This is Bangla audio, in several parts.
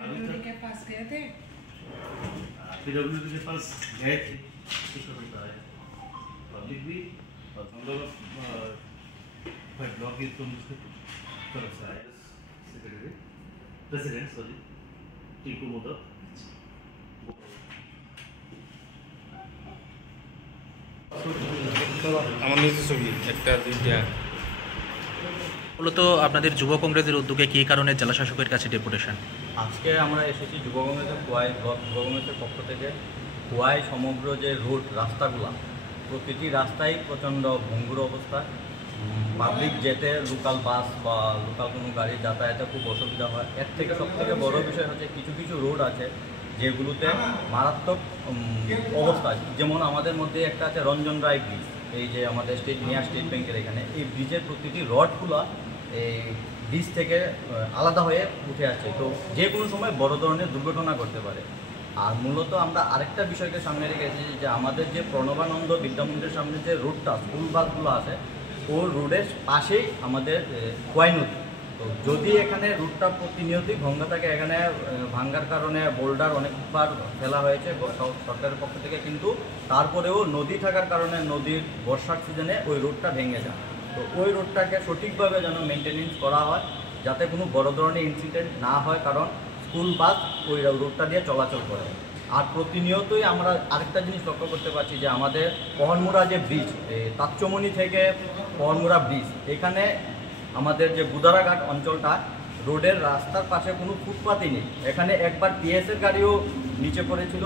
पीडब्ल्यूडी के पास गए थे। पीडब्ल्यूडी के पास गए थे, किसको होता है पब्लिक भी और हम लोग ब्लॉक की तुम तरफ से आए secretary president sorry Tiku modak আমার নিজের ছবি একটা দুইটা। মূলত আপনাদের যুব কংগ্রেসের উদ্যোগে কী কারণে জেলা শাসকের কাছে ডেপুটেশন? আজকে আমরা এসেছি যুব কংগ্রেসের খোয়াই ব্লক যুব কংগ্রেসের পক্ষ থেকে খোয়াই সমগ্র যে রোড রাস্তাগুলো প্রতিটি রাস্তায় প্রচণ্ড ভঙ্গুর অবস্থা, পাবলিক যেতে লোকাল বাস বা লোকাল কোনো গাড়ি যাতায়াতে খুব অসুবিধা হয়। এর থেকে সবথেকে বড় বিষয় হচ্ছে কিছু কিছু রোড আছে যেগুলোতে মারাত্মক অবস্থা, যেমন আমাদের মধ্যে একটা আছে রঞ্জন রায় ব্রিজ, এই যে আমাদের নিয়ার স্টেট ব্যাংকের এখানে এই ব্রিজের প্রতিটি রডগুলো এই ব্রিজ থেকে আলাদা হয়ে উঠে আসছে, তো যে কোনো সময় বড় ধরনের দুর্ঘটনা করতে পারে। আর মূলত আমরা আরেকটা বিষয়কে সামনে রেখেছি যে আমাদের যে প্রণবানন্দ বিদ্যামন্দিরের সামনে যে রোডটা স্কুল বাসগুলো আছে ওই রোডের পাশেই আমাদের খোয়াই নদী, তো যদি এখানে রুটটা প্রতিনিয়তই ভঙ্গা থাকে, এখানে ভাঙ্গার কারণে বোল্ডার অনেকবার ফেলা হয়েছে সরকারের পক্ষ থেকে, কিন্তু তারপরেও নদী থাকার কারণে নদীর বর্ষার সিজনে ওই রোডটা ভেঙে যায়, তো ওই রোডটাকে সঠিকভাবে যেন মেনটেনেন্স করা হয় যাতে কোনো বড় ধরনের ইনসিডেন্ট না হয়, কারণ স্কুল বাস ওই রোডটা দিয়ে চলাচল করে। আর প্রতিনিয়তই আমরা আরেকটা জিনিস লক্ষ্য করতে পারছি যে আমাদের পহনমুড়া যে ব্রিজ, তাচ্চমণি থেকে পহনমুড়া ব্রিজ, এখানে আমাদের যে বুদারাঘাট অঞ্চলটা রোডের রাস্তার পাশে কোনো ফুটপাতই নেই, এখানে একবার পিএসের গাড়িও নিচে পড়েছিল,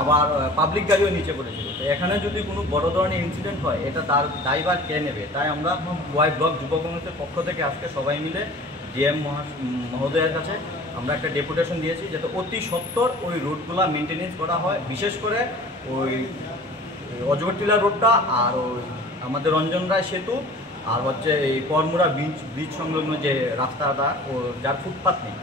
আবার পাবলিক গাড়িও নিচে পড়েছিল, তো এখানে যদি কোনো বড় ধরনের ইনসিডেন্ট হয় এটা তার দায়ভার কে নেবে? তাই আমরা খোয়াই ব্লক যুব কংগ্রেসের পক্ষ থেকে আজকে সবাই মিলে ডিএম মহোদয়ের কাছে আমরা একটা ডেপুটেশন দিয়েছি যাতে অতি সত্বর ওই রোডগুলো মেনটেনেন্স করা হয়, বিশেষ করে ওই অজগরটিলা রোডটা আর ওই আমাদের রঞ্জন রায় সেতু আর হচ্ছে এই পরমুড়া ব্রিজ সংলগ্ন যে রাস্তাটা ও যার ফুটপাত নেই।